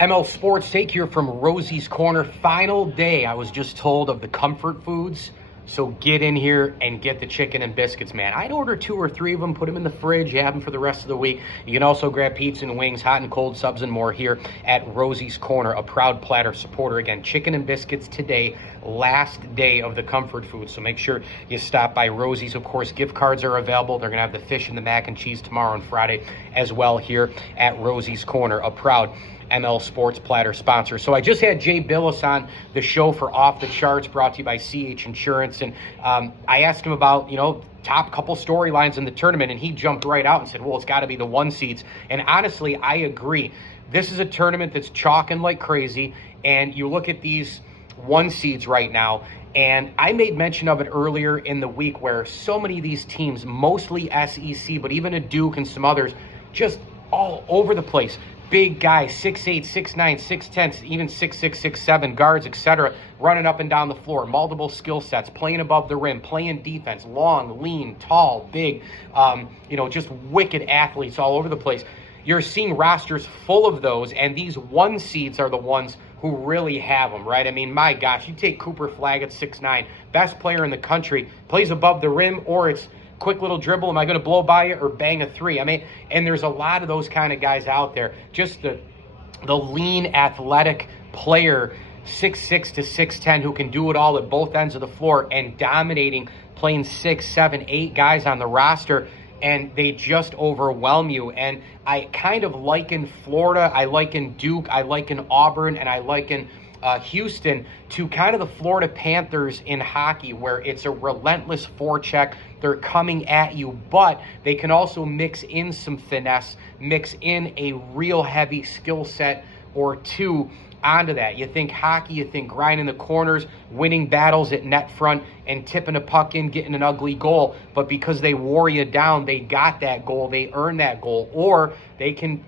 ML Sports Take here from Rosie's Corner. Final day, I was just told, of the comfort foods. So get in here and get the chicken and biscuits, man. I'd order 2 or 3 of them, put them in the fridge, you have them for the rest of the week. You can also grab pizza and wings, hot and cold subs and more here at Rosie's Corner, a proud Platter supporter. Again, chicken and biscuits today, last day of the comfort food. So make sure you stop by Rosie's. Of course, gift cards are available. They're going to have the fish and the mac and cheese tomorrow and Friday as well here at Rosie's Corner, a proud ML Sports Platter sponsor. So I just had Jay Bilas on the show for Off the Charts, brought to you by CH Insurance. And I asked him about, top couple storylines in the tournament, and he jumped right out and said, well, it's got to be the 1 seeds. And honestly, I agree. This is a tournament that's chalking like crazy. And you look at these 1 seeds right now, and I made mention of it earlier in the week where so many of these teams, mostly SEC, but even a Duke and some others, just all over the place. Big guys, 6'8", 6'9", 6'10", even 6'6", 6'7", guards, etc., running up and down the floor, multiple skill sets, playing above the rim, playing defense, long, lean, tall, big, just wicked athletes all over the place. You're seeing rosters full of those, and these 1 seeds are the ones who really have them, right? I mean, my gosh, you take Cooper Flagg at 6'9", best player in the country, plays above the rim, or it's quick little dribble, am I going to blow by you, or bang a 3? I mean, and there's a lot of those kind of guys out there. Just the lean, athletic player, 6'6" to 6'10", who can do it all at both ends of the floor and dominating, playing 6, 7, 8 guys on the roster, and they just overwhelm you. And I kind of liken Florida, I liken Duke, I liken Auburn, and I liken Houston to kind of the Florida Panthers in hockey, where it's a relentless forecheck. They're coming at you, but they can also mix in some finesse, mix in a real heavy skill set or 2 onto that. You think hockey, you think grinding the corners, winning battles at net front, and tipping a puck in, getting an ugly goal. But because they wore you down, they got that goal, they earned that goal. Or they can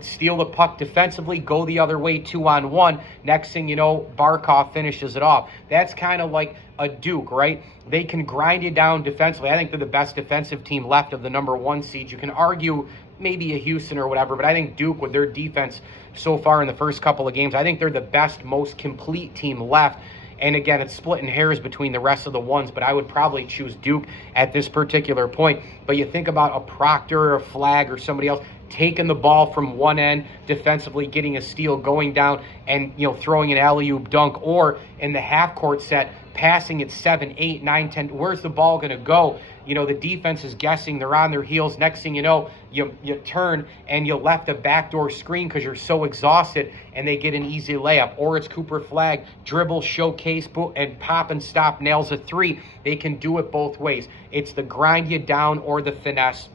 steal the puck defensively, go the other way 2-on-1. Next thing you know, Barkov finishes it off. That's kind of like a Duke, right? They can grind you down defensively. I think they're the best defensive team left of the number 1 seed. You can argue maybe a Houston or whatever, but I think Duke, with their defense so far in the first couple of games, I think they're the best, most complete team left. And again, it's splitting hairs between the rest of the ones, but I would probably choose Duke at this particular point. But you think about a Proctor or a Flagg or somebody else taking the ball from one end, defensively getting a steal, going down and throwing an alley-oop dunk, or in the half-court set, passing at 7, 8, 9, 10. Where's the ball going to go? The defense is guessing. They're on their heels. Next thing you know, you turn and you left a backdoor screen because you're so exhausted, and they get an easy layup. Or it's Cooper Flagg, dribble, showcase, and pop and stop, nails a 3. They can do it both ways. It's the grind you down or the finesse.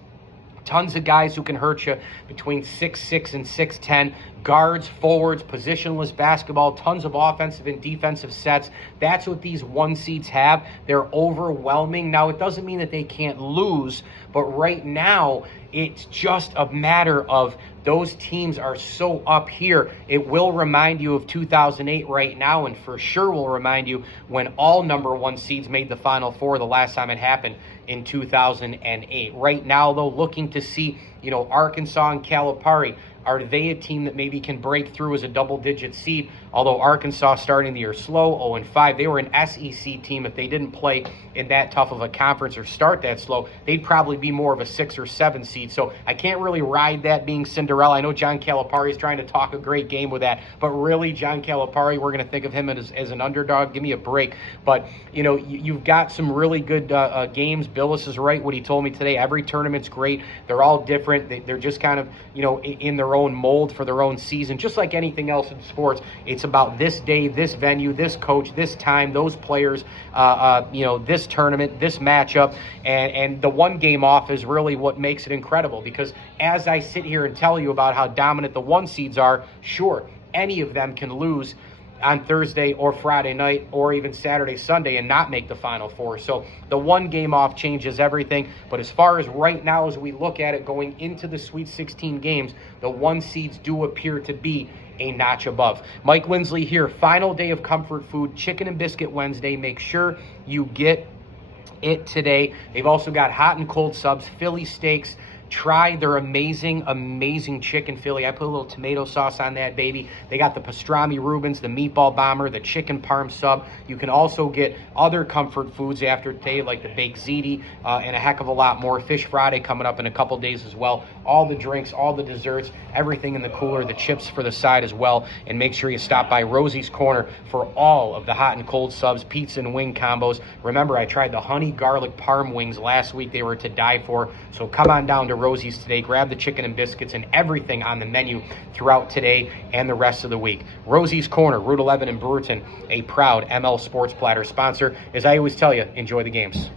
Tons of guys who can hurt you between 6'6" and 6'10", guards, forwards, positionless basketball, tons of offensive and defensive sets. That's what these 1 seeds have. They're overwhelming. Now, it doesn't mean that they can't lose, but right now, it's just a matter of those teams are so up here. It will remind you of 2008 right now, and for sure will remind you when all number 1 seeds made the Final Four the last time it happened in 2008. Right now, though, looking to see, Arkansas and Calipari. Are they a team that maybe can break through as a double-digit seed? Although Arkansas starting the year slow, 0-5. They were an SEC team. If they didn't play in that tough of a conference or start that slow, they'd probably be more of a 6 or 7 seed. So I can't really ride that being Cinderella. I know John Calipari is trying to talk a great game with that, but really, John Calipari, we're going to think of him as an underdog. Give me a break. But, you've got some really good games. Bilas is right what he told me today. Every tournament's great. They're all different. They're just kind of, in their own mold for their own season. Just like anything else in sports, it's about this day, this venue, this coach, this time, those players, this tournament, this matchup, and the 1 game off is really what makes it incredible. Because as I sit here and tell you about how dominant the 1 seeds are, sure, any of them can lose on Thursday or Friday night or even Saturday, Sunday and not make the Final Four. So the 1 game off changes everything. But as far as right now, as we look at it going into the Sweet 16 games, the 1 seeds do appear to be a notch above. Mike Lindsley here. Final day of comfort food, Chicken and Biscuit Wednesday. Make sure you get it today. They've also got hot and cold subs, Philly steaks, Try their amazing, amazing chicken Philly. I put a little tomato sauce on that baby. They got the pastrami Reubens, the meatball bomber, the chicken parm sub. You can also get other comfort foods after today, like the baked ziti, and a heck of a lot more. Fish Friday coming up in a couple days as well. All the drinks, all the desserts, everything in the cooler, the chips for the side as well. And make sure you stop by Rosie's Corner for all of the hot and cold subs, pizza and wing combos. Remember, I tried the honey garlic parm wings last week. They were to die for. So come on down to Rosie's today. Grab the chicken and biscuits and everything on the menu throughout today and the rest of the week. Rosie's Corner, Route 11 in Brewerton, a proud ML Sports Platter sponsor. As I always tell you, enjoy the games.